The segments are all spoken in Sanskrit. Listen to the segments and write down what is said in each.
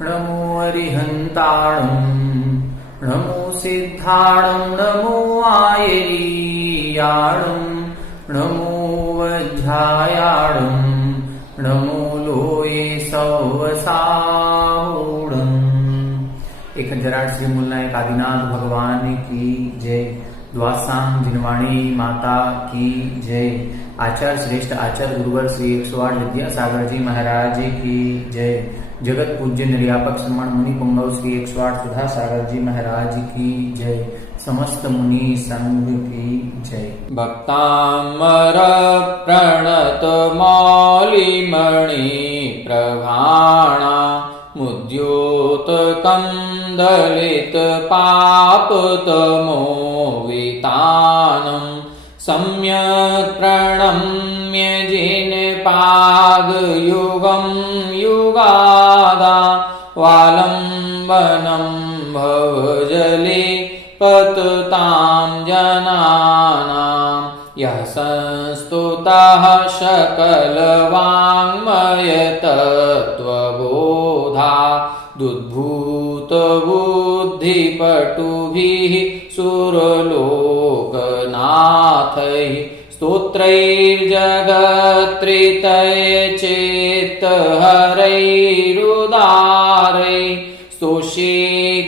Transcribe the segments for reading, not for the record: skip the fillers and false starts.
नमो अरिहन्ताणं नमो सिद्धाणं नमो आयरीयाणं नमो वज्रायाणं नमो लोये सौवसाहुणम्। 1008 श्री मूलनायक आदिनाथ भगवान की जय। द्वासांग जिनवाणी माता की जय। आचार्य श्रेष्ठ आचार्य गुरुवर श्री 108 विद्यासागर जी महाराज की जय। जगत पूज्य निर्यापक श्रमण मुनि पुंगव श्री 108 सुधा सागर जी महाराज की जय। समस्त मुनि संघ की जय। भक्तामर प्रणत मौलिमणि प्रभाणा मुद्योत कंदलित पापतमो वितानं सम्यक् प्रणम्य जिन पाद युगं युगादा वालंबनं भवजले पततां जनानां यः संस्तुतः सकलवाङ्मय तत्त्वबोधा दुद्भूत बुद्धिपटुभिः सुरलोकनाथैः स्तोत्रैर्जगत्रितयचेत्तहरैरुदारैः स्तोषे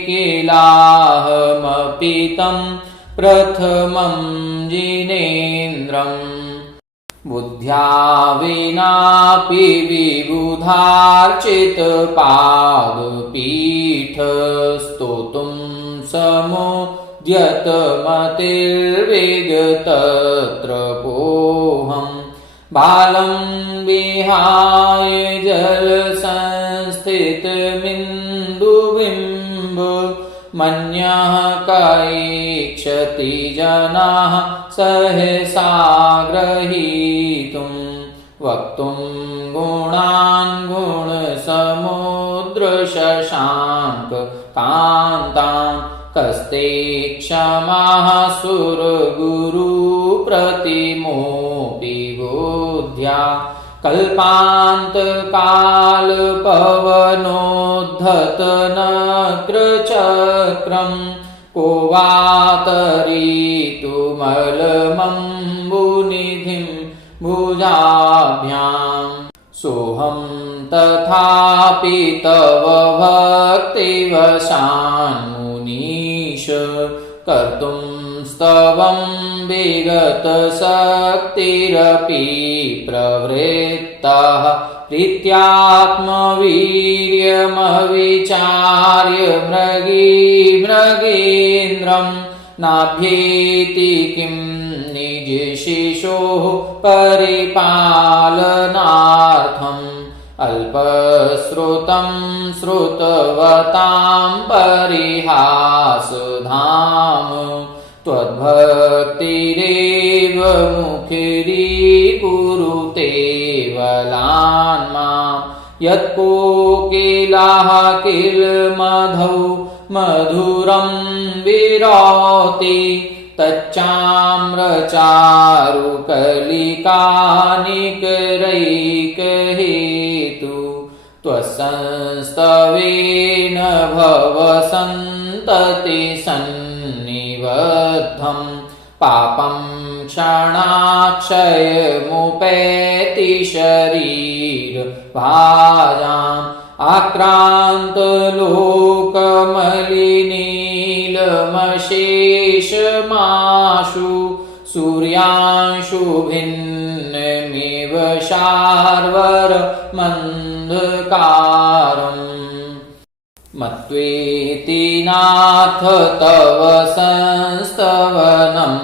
किलाहमपि तं प्रथमं जिनेन्द्रम्। बुद्ध्या विनापि विबुधार्चित पादपीठ स्तोतुं समुद्यतमतिर्विगतत्र पोऽहं बालं विहाय जलसंस्थितमिन्दुबिम्ब मन्यः कैक्षति जनाः सहसा ग्रहीतुं वक्तुं गुणान् गुणसमुद्रशशाङ्क कान्तान् कस्ते क्षमाः सुरगुरुप्रतिमोऽपि बुद्ध्या कल्पान्तकालपवनोद्धतनग्रचक्रं को वातरीतुमलमम्बुनिधिं भुजाभ्याम्। सोऽहं तथापि तव भक्तिवशान्मुनीश कर्तुं स्तवं विगतशक्तिरपि प्रवृत्तः प्रीत्यात्मवीर्यमविचार्य मृगेन्द्रं नाभ्येति किं निजशिशोः परिपालनार्थम् अल्पश्रुतं श्रुतवतां परिहासधाम त्वद्भक्तिरेव मुखिरीकुरुते वलान्मां यत्कोकिलाः किलमधौ मधुरं विरौति तच्चाम्रचारुकलिकानिकरैकहेतु त्वत्संस्तवेन भवसन्तति सन्निबद्धं पापं क्षणाक्षयमुपैति शरीरभाजाम् आक्रान्तलोकमलिनीलमशेषमाशु सूर्यांशु भिन्नमिव शार्वर्मन्धकारम् मत्वेति नाथ तव संस्तवनं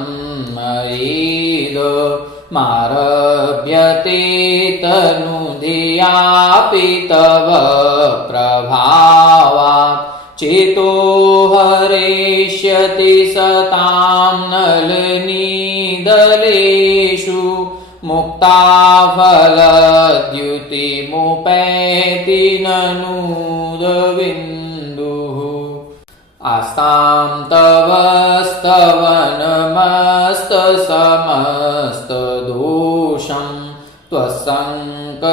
मयीद मारभ्यते तनुधियापि तव प्रभावात् चेतो हरेष्यति सतां नलनीदलेषु मुक्ताफलद्युतिमुपैति ननूदविन्दुः आस्तां तव स्तवनमस्तसमस्तदोषं त्वत्सङ्कथापि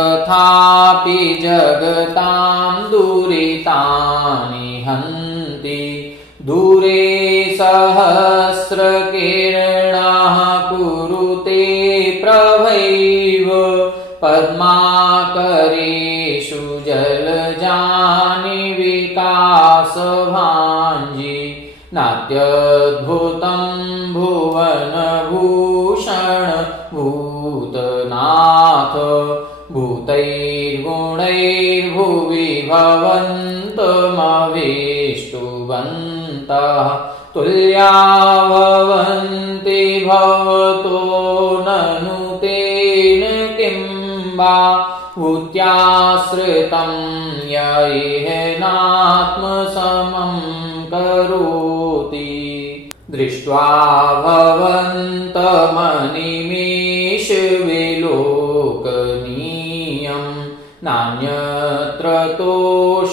जगतां दुरितानि हन्ति दूरे सहस्रकिरणाः कुरुते प्रभैव पद्माकरेषु जलजानि विकासभाञ्जि नात्यद्भुतं भुवनभूषण भूतनाथ भूतैर्गुणैर्भुवि भवन्तमवेष्टुवन्तः तुल्या भवन्ति भवतो ननु तेन किं वा भूत्याश्रितं य इह नात्मसमं करोति दृष्ट्वा भवन्तमनिमेषविलोकनीयं नान्यत्र तोषमुपयाति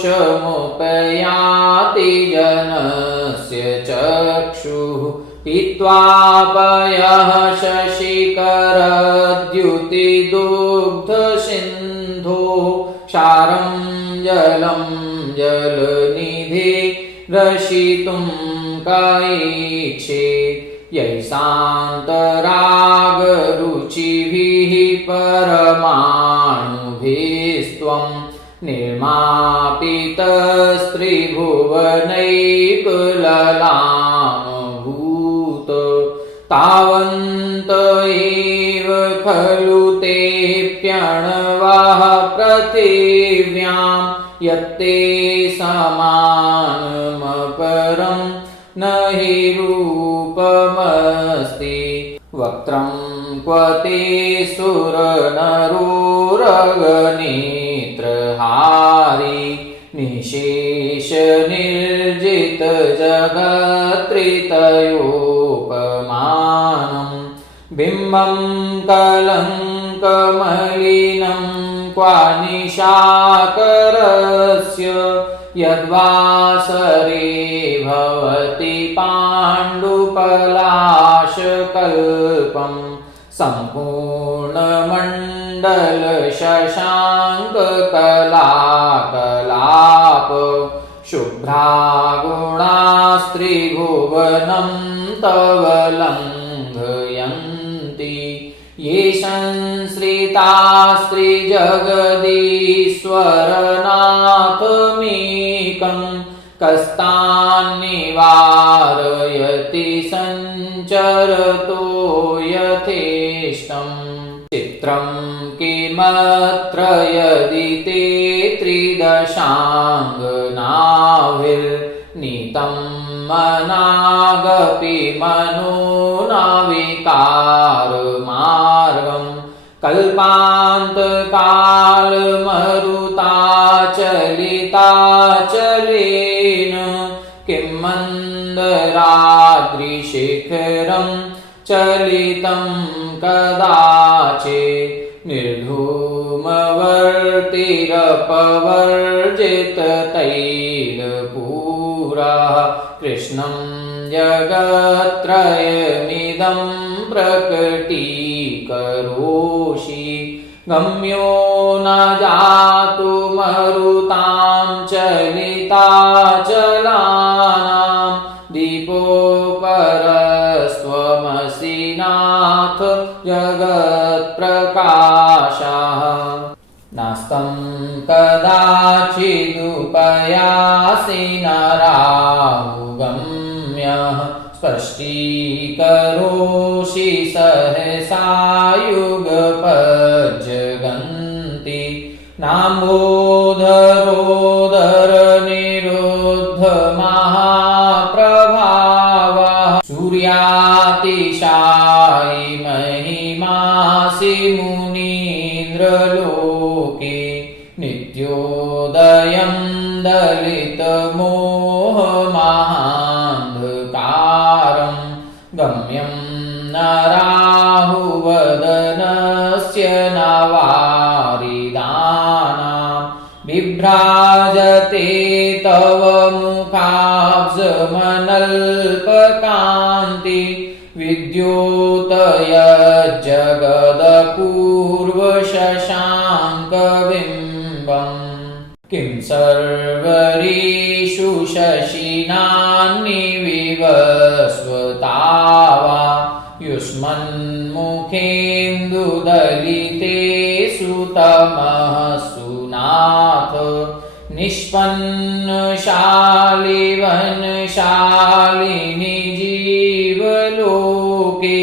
जनस्य चक्षुः हित्वापयः शशिकरद्युतिदुग्धसिन्धो क्षारं जलं जलनिधे रसितुं कैक्षे यैषान्तरागरुचिभिः परमाणुभिस्त्वं निर्मापितस्त्रिभुवनैकललामभूत तावन्त एव खलु ते प्यणवः पृथिव्यां यत्ते समानमपरं न हि रूपमस्ति वक्त्रं क्व ते सुरनरोरगनेत्रहारी निशेषनिर्जितजगत्त्रितयोपमानं बिम्बं कलङ्कमलिनं क्वानिशाकरस्य यद्वासरे भवति पाण्डुपलाशकल्पं सम्पूर्णमण्डलशशाङ्ककलाकलाप शुभ्रागुणास्त्रिभुवनं तव लङ्घयन्ति ये संश्रितास्त्रिजगदीश्वरनाथमीकं कस्तान्निवारयति सञ्चरतो यथेष्टम् चित्रं किमत्र यदि ते त्रिदशाङ्गनाभिर्नीतं मनागपि मनो नाविकारमार्गं कल्पान्तकालमरुताचलिताचलेन किं मन्दराद्रिशिखरं चलितं कदाचित् निर्धूमवर्तिरपवर्जिततैलपूरः कृष्णं जगत्त्रयमिदं प्रकटीकरोषि गम्यो न जातु मरुतां चलिताचलानां दीपोपरस्त्वमसि नाथ जगत्प्रकाशः नास्तं कदाचिदुपयासि नराहुगम्यः स्पष्टीकरोषि सहसायुगपज्जगन्ति नाम्बोधरोदरनिरुद्धमहाप्रभावः सूर्यातिशायि महिमासि मुनीन्द्रलोके नित्योदयं दलितमोहमहान्धकारं गम्यं न राहुवदनस्य न वारिदानां बिभ्राजते तव मुखाब्जमनल्पकान्ति विद्योतयज्जगदपूर्वश सर्वरीषु शशिनान्निविवस्वतावा युष्मन्मुखेन्दुदलितेषु तमः सुनाथ निष्पन्नशालिवनशालिनि जीवलोके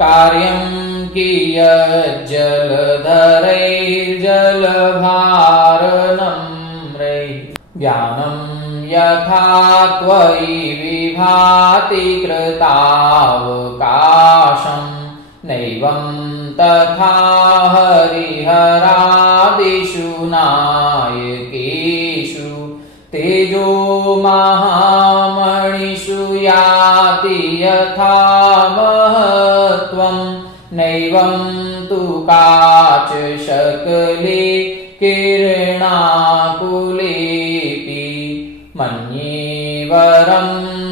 कार्यं कियज्जलधरैर्जलभारनम्रै ज्ञानं यथा त्वयि विभाति कृतावकाशं नैवं तथा हरिहरादिषु नायकेषु तेजो महामणिषु याति यथा महत्त्वं नैवं तु काच शकले किरणाकुलेऽपि मन्ये वरं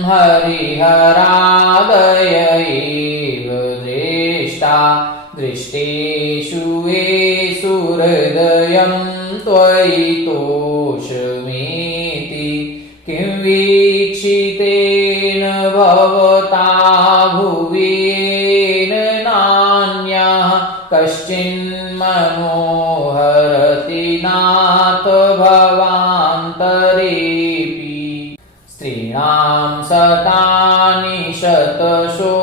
हरिहरादय एव दृष्टा दृष्टेषु येषु हृदयं त्वयि तोषमेति किं वीक्षितेन भवता भुवि येन नान्यः कश्चिन्मनोहरति नाथ भवान्तरेऽपि स्त्रीणां शतानि शतशो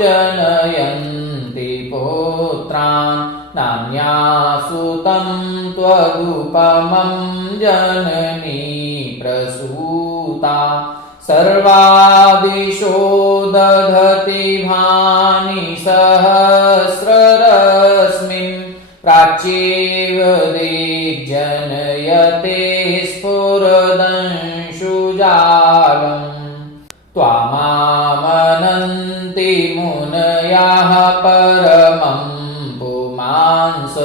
जनयन्ति पुत्रान् नान्यासु तं त्वदुपमं जननी प्रसूता सर्वादिशो दधति भानि सहस्ररश्मिन् प्राच्येव दिग्जनयते स्फुरदंशुजालम् त्वामामनन्ति मुनयः परमं पुमांस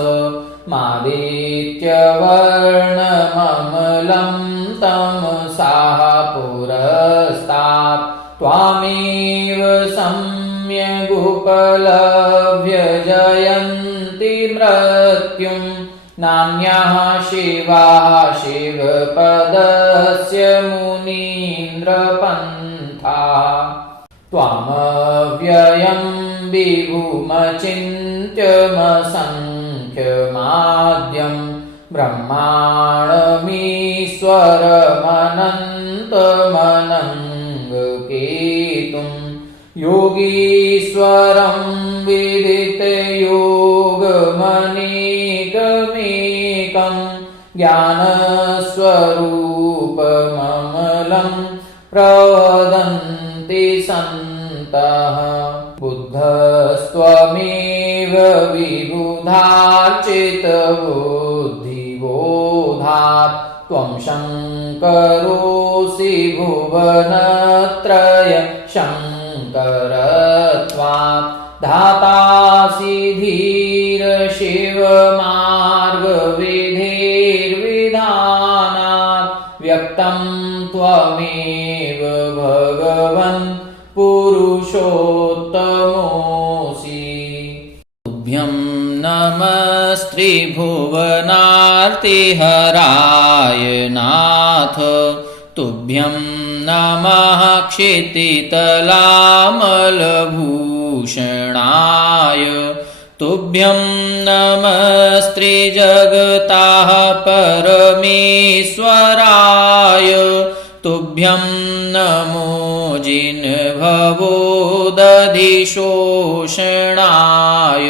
मादित्यवर्णममलं तमसाः पुरस्तात् त्वामेव सम्यगुपलभ्य जयन्ति मृत्युं नान्यः शिवाः शिवपदस्य मुनीन्द्रपन्थाः त्वामव्ययं विभुमचिन्त्यमसङ्ख्यमाद्यं ब्रह्माणमीश्वरमनन्तमनङ्गकेतुं योगीश्वरं विदितयोगमनेकमेकं ज्ञानस्वरूपममलं प्रवदन्ति सन्तः बुद्धस्त्वमेव विबुधार्चितबुद्धिबोधात् त्वं शङ्करोऽसि भुवनत्रय शङ्करत्वात् धातासि धीर शिवमार्गविधेर्विधानात् व्यक्तं त्वमेव भगवन् पुरुषोत्तमोऽसि तुभ्यं नमस्त्रिभुवनार्तिहराय नाथ तुभ्यं नमः क्षितितलामलभूषणाय तुभ्यं नमस्त्रिजगताः परमेश्वराय तुभ्यं नमो जिह्वोदधिशोषणाय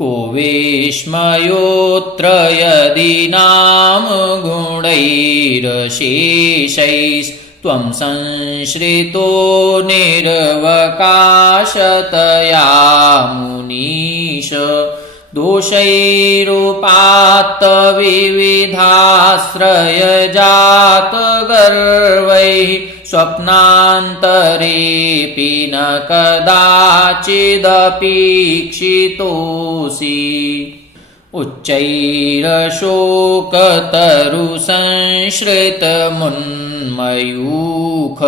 को विस्मयोऽत्र यदि नाम गुणैरशेषैस्त्वं संश्रितो निर्वकाशतया मुनीश दोषैरुपात्तविविधाश्रयजातगर्वैः स्वप्नान्तरेऽपि न कदाचिदपीक्षितोऽसि उच्चैरशोकतरुसंश्रितमुन्मयूख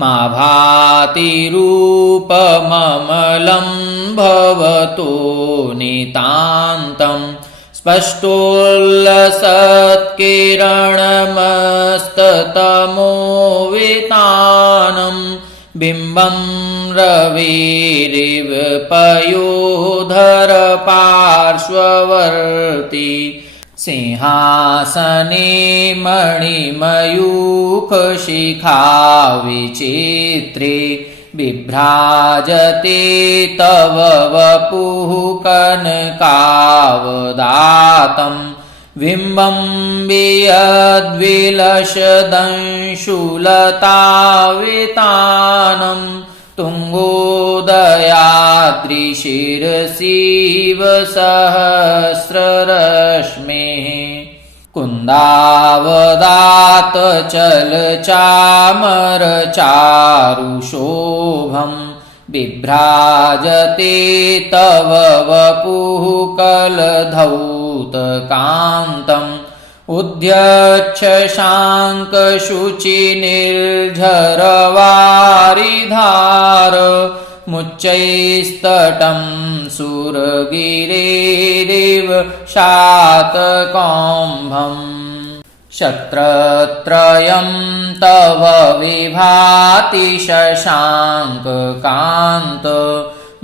मा भाति रूपममलं भवतो नितान्तं स्पष्टोल्लसत्किरणमस्ततमोवितानं बिम्बं रविरिव पयोधर पार्श्ववर्ती सिंहासने मणिमयूखशिखा विचित्रे बिभ्राजते तव वपुः कनकावदातं बिम्बं वियद्विलसदंशुलतावितानं तुङ्गोदयाद्रिशिरसीव सहस्ररश्मेः कुन्दावदात चलचामरचारुशोभं बिभ्राजते तव वपुः कलधौतकान्तम् उद्यच्छशाङ्कशुचिनिर्झरवारिधार मुच्चैस्तटं सुरगिरेरिव शातकौम्भम् शत्रत्रयं तव विभाति शशाङ्ककान्त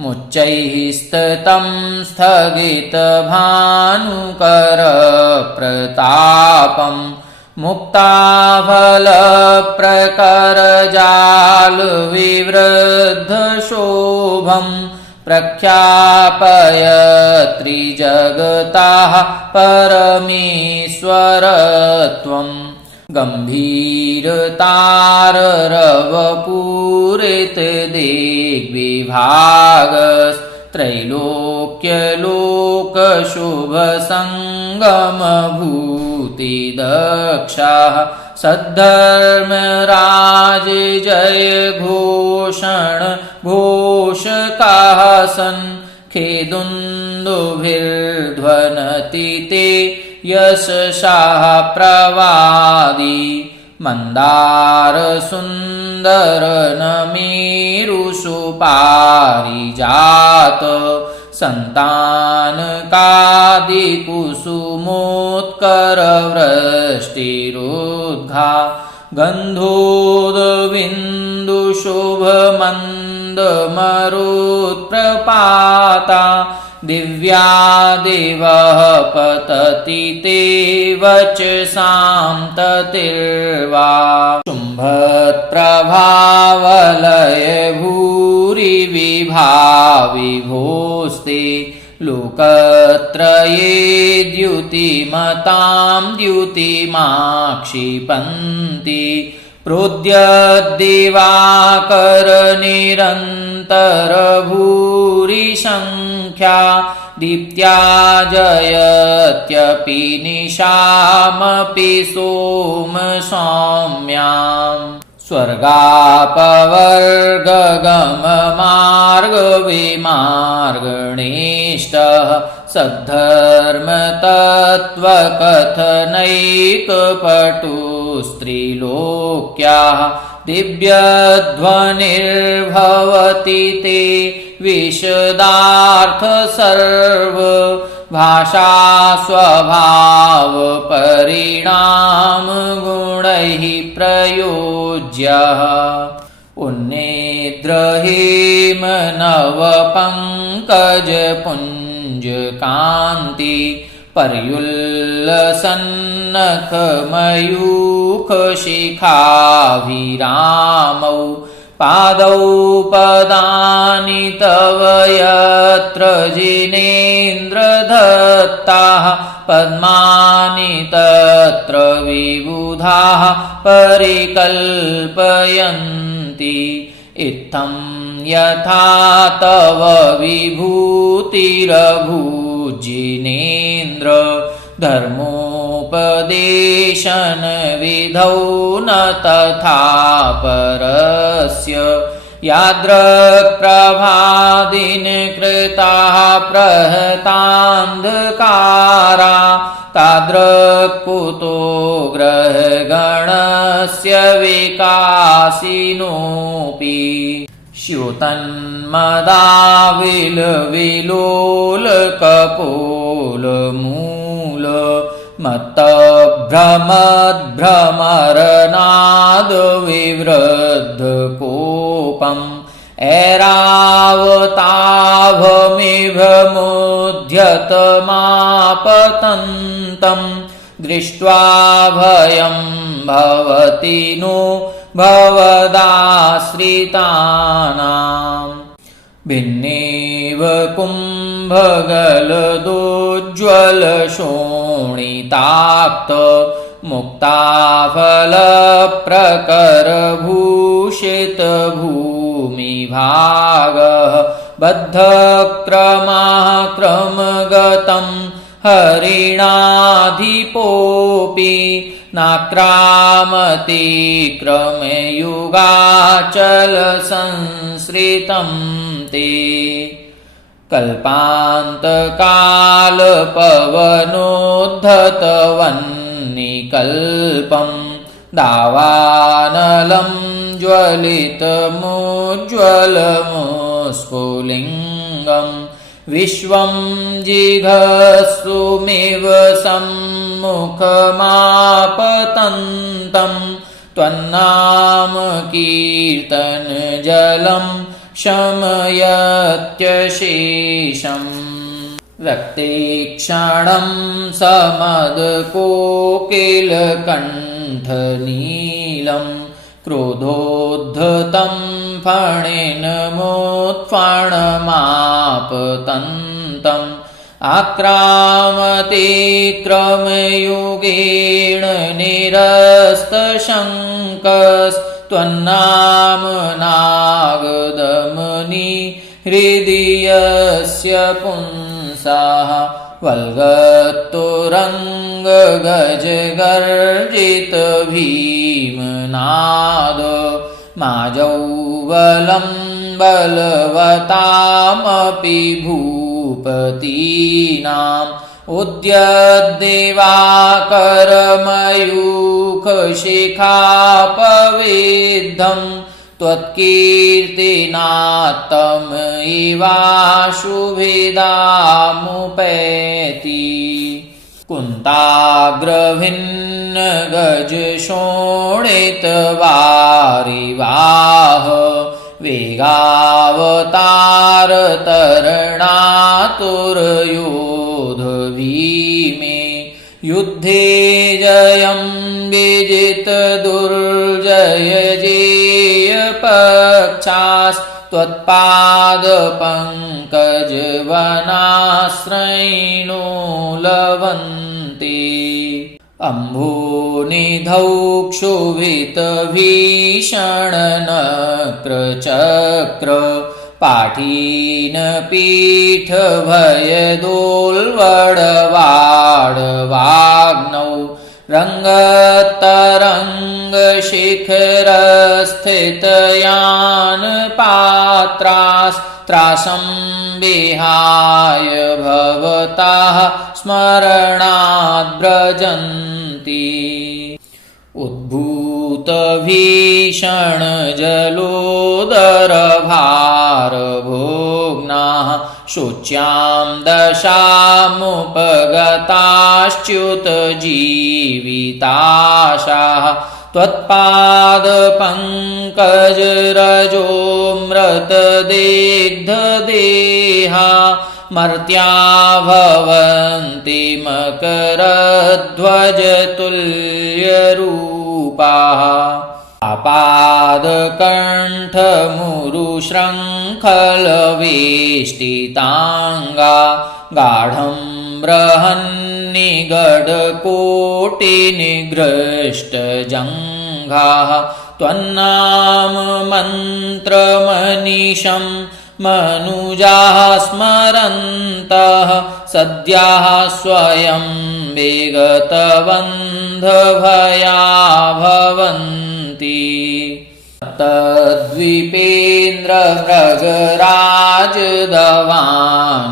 मुच्चैः स्ततं स्थगितभानुकरप्रतापं मुक्ताफलप्रकरजालविवृद्धशोभं प्रख्यापयत्रिजगताः परमेश्वरत्वं गम्भीरताररवपूरितदिग्विभागस्त्रैलोक्यलोकशुभसङ्गमभूतिदक्षाः सद्धर्मराज जय घोषण घोषकाः सन् खेदुन्दुभिर्ध्वनति ते यशसाः प्रवादी मन्दारसुन्दरनमेरुसुपारिजात सन्तानकादिकुसुमोत्करवृष्टिरुद्घा गन्धोदविन्दुशुभमन्दमरुत्प्रपाता दिव्या देवः पतति ते वचसां ततिर्वा शुम्भत्प्रभावलय भूरि विभाविभोस्ते लोकत्रये द्युतिमतां द्युतिमाक्षिपन्ति प्रोद्यद्दिवाकरनिरन्तरभूरिसङ्ख्या दीप्त्या जयत्यपि निशामपि सोमसौम्याम् स्वर्गापवर्गगममार्गविमार्गणेष्टः सद्धर्मतत्त्वकथनैकपटुस्त्रिलोक्याः दिव्यध्वनिर्भवति ते विशदार्थ सर्व भाषा स्वभाव परिणाम गुणैः प्रयोज्यः उन्नेद्रहेम नवपङ्कज पुञ्ज कान्ति पर्युल्लसन्नखमयूखशिखाभिरामौ पादौ पदानि तव यत्र जिनेन्द्रदत्ताः पद्मानि तत्र विबुधाः परिकल्पयन्ति इत्थं यथा तव विभूतिरभूजिनेन्द्र धर्मोपदेशन विधौ न तथा परस्य यादृक्प्रभादिनकृताः प्रहतान्धकारा तादृक्कुतो ग्रहगणस्य विकासिनोऽपि स्योतन्मदाविलविलोलकपोलमूल मत्तभ्रमद्भ्रमरनादविवृद्धकोपम् ऐरावताभमिव मुध्यतमापतन्तम् दृष्ट्वा भयं भवति नो भवदाश्रितानाम् भिन्नेव कुम्भगलदोज्ज्वलशोणिताक्त मुक्ताफलप्रकरभूषितभूमिभागः बद्धक्रमः क्रमगतं हरिणाधिपोऽपि नाक्रामति क्रमयुगाचलसंसृतं ते कल्पान्तकालपवनोद्धतवह्निकल्पं दावानलं ज्वलितमुज्ज्वलमुस्फुलिङ्गम् विश्वं जिघस्सुमिव सम्मुखमापतन्तं त्वन्नाम कीर्तनजलं शमयत्यशेषम् व्यक्तिक्षणं समदकोकिलकण्ठनीलं क्रोधोद्धतं फणेन मोत्फणमापतन्तम् आक्रामते क्रमयुगेण निरस्तशङ्कस्त्वन्नाम नागदमनि हृदयस्य पुंसाः वल्गतुरङ्गगजगर्जितभीमनाद माजौवलं बलवतामपि भूपतीनाम् उद्यद्देवाकरमयूखशिखापविद्धम् त्वत्कीर्तिनात्तमैवाशुभिदामुपैति कुन्ताग्रभिन्नगजशोणितवारिवाह वेगावतारतरणातुरयोधवीमे युद्धे जयं विजितदुर्जयजेयपक्षास्त्वत्पादपङ्कजवनाश्रयिणो लवन्ति अम्भोनिधौक्षुभितभीषणनक्रचक्र पाठीनपीठभयदोल्वडवाडवाग्नौ रङ्गतरङ्गशिखरस्थितयानपात्रास्त्रासं विहाय भवतः स्मरणाद्व्रजन्ति उद्भूतभीषणजलोदरभारभोग्नाः शुच्यां दशामुपगताश्च्युतजीविताशाः त्वत्पादपङ्कजरजोऽमृतदिग्धदेहा मर्त्या भवन्ति मकरध्वजतुल्यरूपाः आपादकण्ठमुरुशृङ्खलवेष्टिताङ्गा गाढं बृहन्निगडकोटिनिगृष्टजङ्घाः त्वन्नाम मन्त्रमनिशं मनुजाः स्मरन्तः सद्यः स्वयं विगतबन्धभया भवन्ति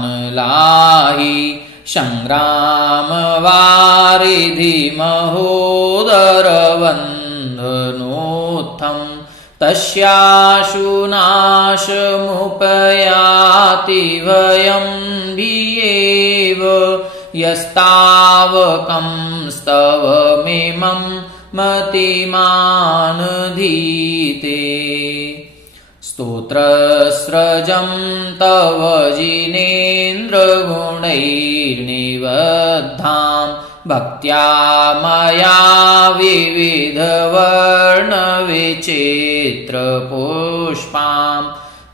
तद्विपेन्द्रमृगराजदवानलाहि सङ्ग्रामवारिधिमहोदरवन्धनोत्थम् तस्याशुनाशमुपयाति वयं भियेव यस्तावकं स्तवमिमं मतिमान् धीते स्तोत्रस्रजं तव जिनेन्द्रगुणैर्निबद्धां भक्त्या मया विविधवर्णविचित्रपुष्पां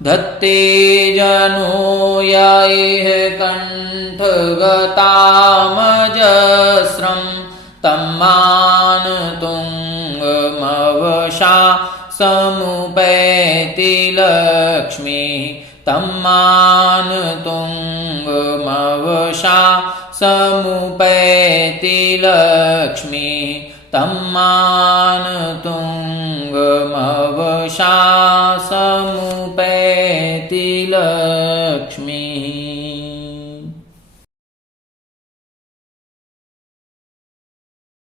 धत्ते जनो य इह कण्ठगतामजस्रं तं मानतुङ्गमवशा समुपैति लक्ष्मीः तं मानतुङ्गमवशा समुपैति लक्ष्मीः तं मानतुङ्गमवशा समुपैति लक्ष्मीः।